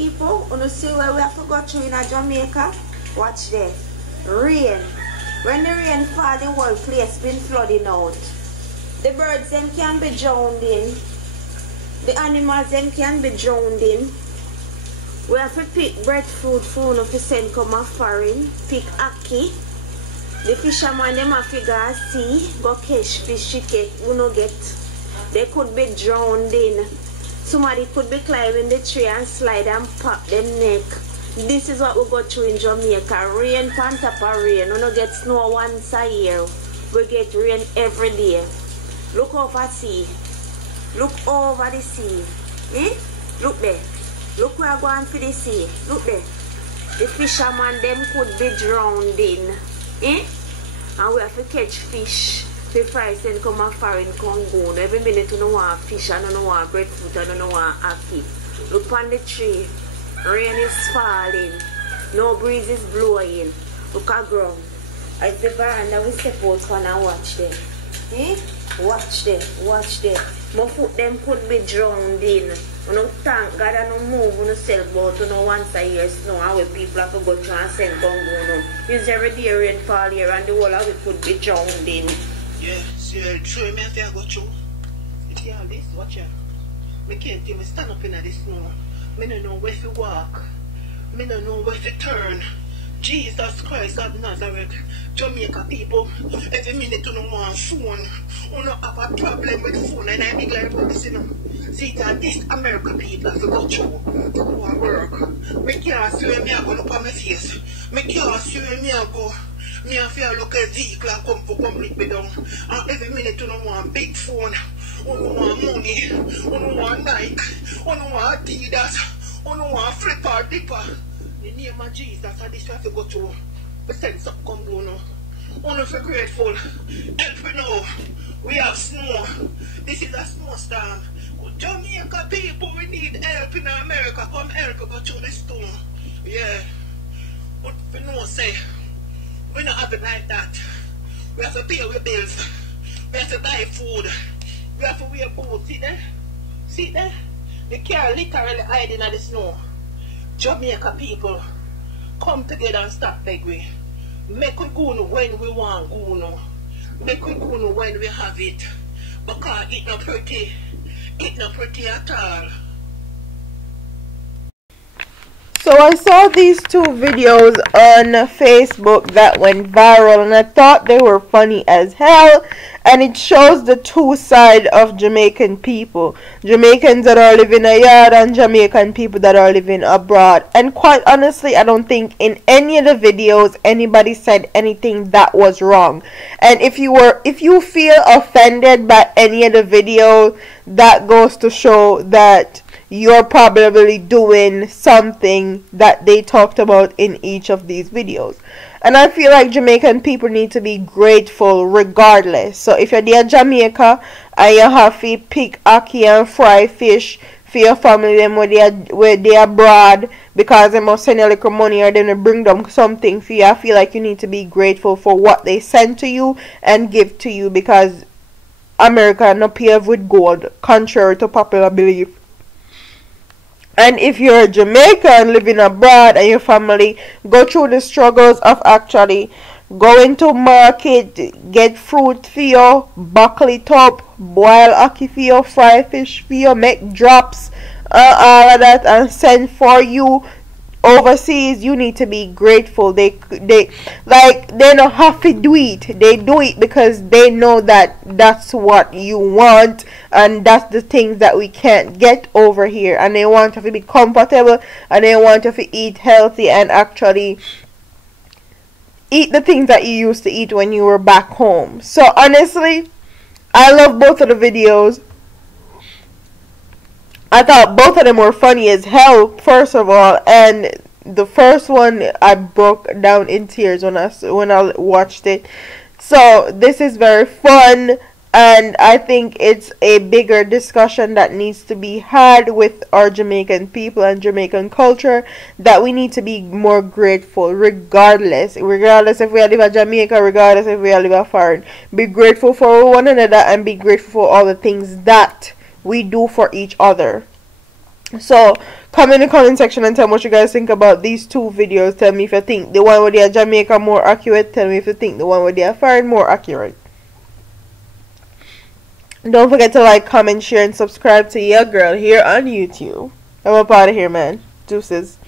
People, you see where we have to go through in Jamaica? Watch there. Rain. When the rain fall, the whole place been flooding out. The birds them can be drowned in. The animals them can be drowned in. We have to pick breadfruit for you to send come a foreign. Pick ackee. The fisherman them have to go sea, go catch fish, you know get. They could be drowned in. Somebody could be climbing the tree and slide and pop them neck. This is what we go through in Jamaica. Rain on top of rain. We don't get snow once a year. We get rain every day. Look over the sea. Look over the sea. Eh? Look there. Look where I'm going for the sea. Look there. The fishermen them could be drowned in. Eh? And we have to catch fish. The price then come a foreign Congo. Every minute you don't want fish, I don't want breadfruit, I don't want ackee. Look on the tree. Rain is falling. No breeze is blowing. Look at ground. It's the veranda we step out on and watch them. Eh? Watch them. Watch them. My foot them could be drowned in. You know, thank God I don't move, you know, sell boat, you know, once a year snow, and where people have to go through and send Congo, you know. It's every day rain fall here and the whole of it could be drowned in. Yeah, see, true, me have to go through. You see all this, watch out. I can't even stand up in the snow. I don't know where to walk. I don't know where to turn. Jesus Christ of Nazareth. Jamaica people, every minute you don't want phone. You don't have a problem with phone, and I be glad about this, you know. See that this American people have to go through to go and work. I can't see me I go look on my face. I can't see me I go. Me have to look at vehicle and come for complete me down. And every minute you don't want big phone. You don't want money. You don't want Nike. You don't want Adidas. You don't want Flipper, Dipper. In the name of Jesus, and this we have to go through. We send something come down now. Only for grateful. Help me now. We have snow. This is a snowstorm. Jamaica people, we need help in America. Come help go through this storm. Yeah. But we know say, we not have it like that. We have to pay our bills. We have to buy food. We have to wear boots. See there? See there? The car literally hiding in the snow. Jamaica people, come together and stop begging. Make we go when we want go now. Make we go when we have it. Because it's not pretty. It's not pretty at all. So I saw these two videos on Facebook that went viral, and I thought they were funny as hell, and it shows the two sides of Jamaican people. Jamaicans that are living in Yaad and Jamaican people that are living abroad. And quite honestly, I don't think in any of the videos anybody said anything that was wrong. And if you feel offended by any of the video, that goes to show that you're probably doing something that they talked about in each of these videos. And I feel like Jamaican people need to be grateful regardless. So if you're there in Jamaica and you have to pick ackee and fry fish for your family them where they are abroad because they must send you a little money or then bring them something for you, I feel like you need to be grateful for what they send to you and give to you, because America no pave with gold, contrary to popular belief. And if you're a Jamaican living abroad and your family go through the struggles of actually going to market, get fruit for you, buckle it up, boil ackee for you, fry fish for you, make drops, all of that, and send for you overseas, you need to be grateful. They don't have to do it. They do it because they know that that's what you want, and that's the things that we can't get over here, and they want you to be comfortable, and they want you to eat healthy and actually eat the things that you used to eat when you were back home. So honestly, I love both of the videos. I thought both of them were funny as hell, first of all, and the first one I broke down in tears when I watched it. So this is very fun, and I think it's a bigger discussion that needs to be had with our Jamaican people and Jamaican culture, that we need to be more grateful regardless if we live in Jamaica, regardless if we live in foreign. Be grateful for one another and be grateful for all the things that we do for each other. So comment in the comment section and tell me what you guys think about these two videos. Tell me if you think the one with the Jamaica more accurate. Tell me if you think the one with the foreign more accurate. Don't forget to like, comment, share, and subscribe to your girl here on YouTube. I'm up out of here, man. Deuces.